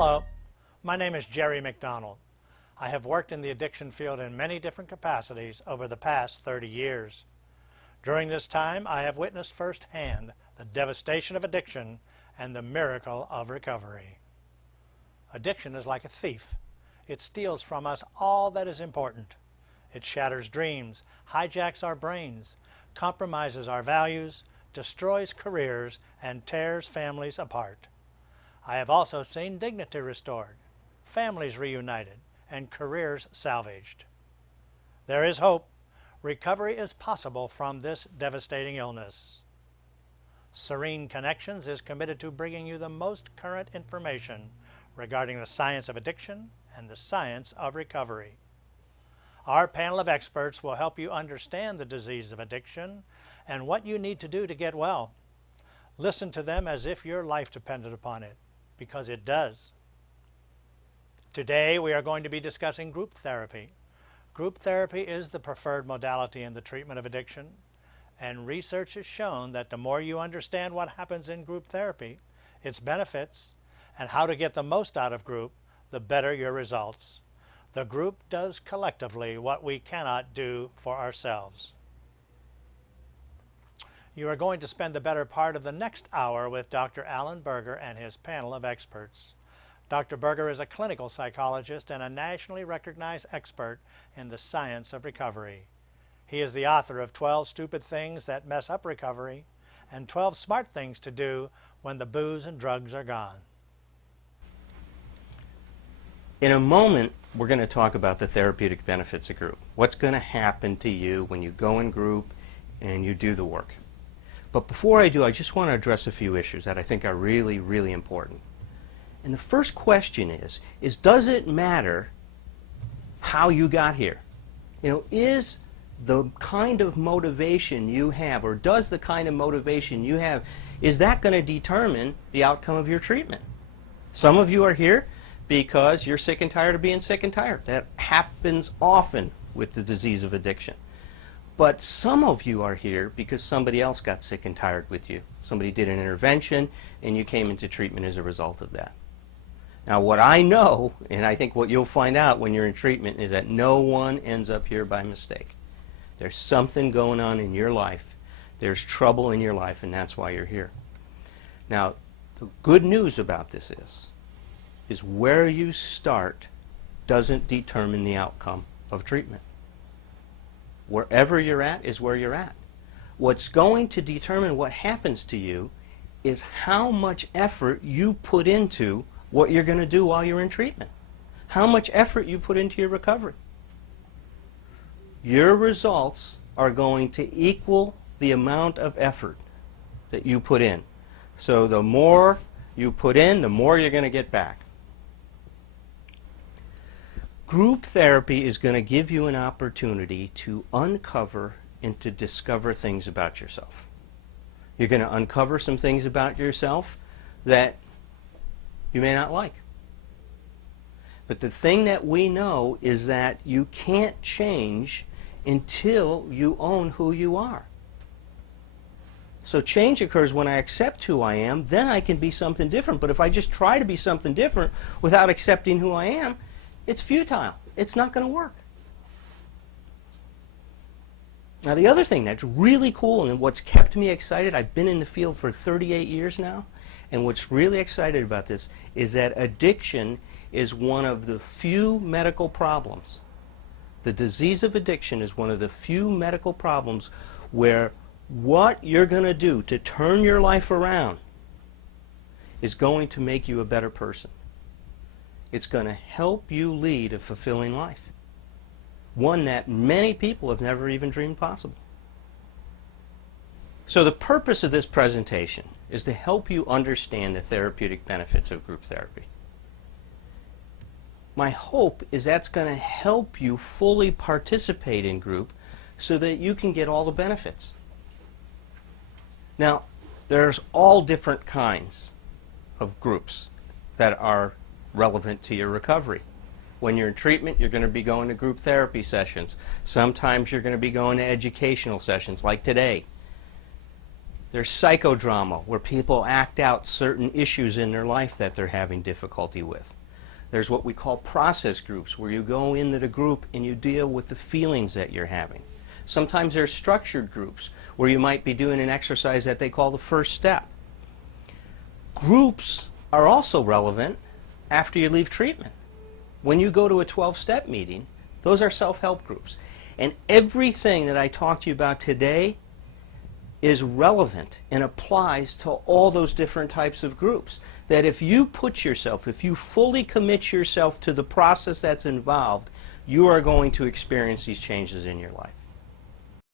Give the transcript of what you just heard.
Hello, my name is Jerry McDonald. I have worked in the addiction field in many different capacities over the past 30 years. During this time, I have witnessed firsthand the devastation of addiction and the miracle of recovery. Addiction is like a thief. It steals from us all that is important. It shatters dreams, hijacks our brains, compromises our values, destroys careers, and tears families apart. I have also seen dignity restored, families reunited, and careers salvaged. There is hope. Recovery is possible from this devastating illness. Serene Connections is committed to bringing you the most current information regarding the science of addiction and the science of recovery. Our panel of experts will help you understand the disease of addiction and what you need to do to get well. Listen to them as if your life depended upon it, because it does. Today we are going to be discussing group therapy. Group therapy is the preferred modality in the treatment of addiction, and research has shown that the more you understand what happens in group therapy, its benefits, and how to get the most out of group, the better your results. The group does collectively what we cannot do for ourselves. You are going to spend the better part of the next hour with Dr. Alan Berger and his panel of experts. Dr. Berger is a clinical psychologist and a nationally recognized expert in the science of recovery. He is the author of 12 Stupid Things That Mess Up Recovery and 12 Smart Things to Do When the Booze and Drugs Are Gone. In a moment, we're going to talk about the therapeutic benefits of group. What's going to happen to you when you go in group and you do the work. But before I do, I just want to address a few issues that I think are really, really important. And the first question is does it matter how you got here? You know, is the kind of motivation you have, or does the kind of motivation you have, is that going to determine the outcome of your treatment? Some of you are here because you're sick and tired of being sick and tired. That happens often with the disease of addiction. But some of you are here because somebody else got sick and tired with you. Somebody did an intervention and you came into treatment as a result of that. Now what I know, and I think what you'll find out when you're in treatment, is that no one ends up here by mistake. There's something going on in your life. There's trouble in your life, and that's why you're here. Now, the good news about this is where you start doesn't determine the outcome of treatment. Wherever you're at is where you're at. What's going to determine what happens to you is how much effort you put into what you're going to do while you're in treatment. How much effort you put into your recovery. Your results are going to equal the amount of effort that you put in. So the more you put in, the more you're going to get back. Group therapy is going to give you an opportunity to uncover and to discover things about yourself. You're going to uncover some things about yourself that you may not like. But the thing that we know is that you can't change until you own who you are. So change occurs when I accept who I am, then I can be something different. But if I just try to be something different without accepting who I am, it's futile. It's not going to work. Now the other thing that's really cool and what's kept me excited, I've been in the field for 38 years now, and what's really excited about this is that addiction is one of the few medical problems. The disease of addiction is one of the few medical problems where what you're going to do to turn your life around is going to make you a better person. It's going to help you lead a fulfilling life. One that many people have never even dreamed possible. So the purpose of this presentation is to help you understand the therapeutic benefits of group therapy. My hope is that's going to help you fully participate in group so that you can get all the benefits. Now, there's all different kinds of groups that are relevant to your recovery. When you're in treatment, you're going to be going to group therapy sessions. Sometimes you're going to be going to educational sessions like today. There's psychodrama, where people act out certain issues in their life that they're having difficulty with. There's what we call process groups, where you go into the group and you deal with the feelings that you're having. Sometimes there's structured groups, where you might be doing an exercise that they call the first step. Groups are also relevant after you leave treatment. When you go to a 12-step meeting, those are self-help groups. And everything that I talked to you about today is relevant and applies to all those different types of groups. That if you put yourself, if you fully commit yourself to the process that's involved, you are going to experience these changes in your life.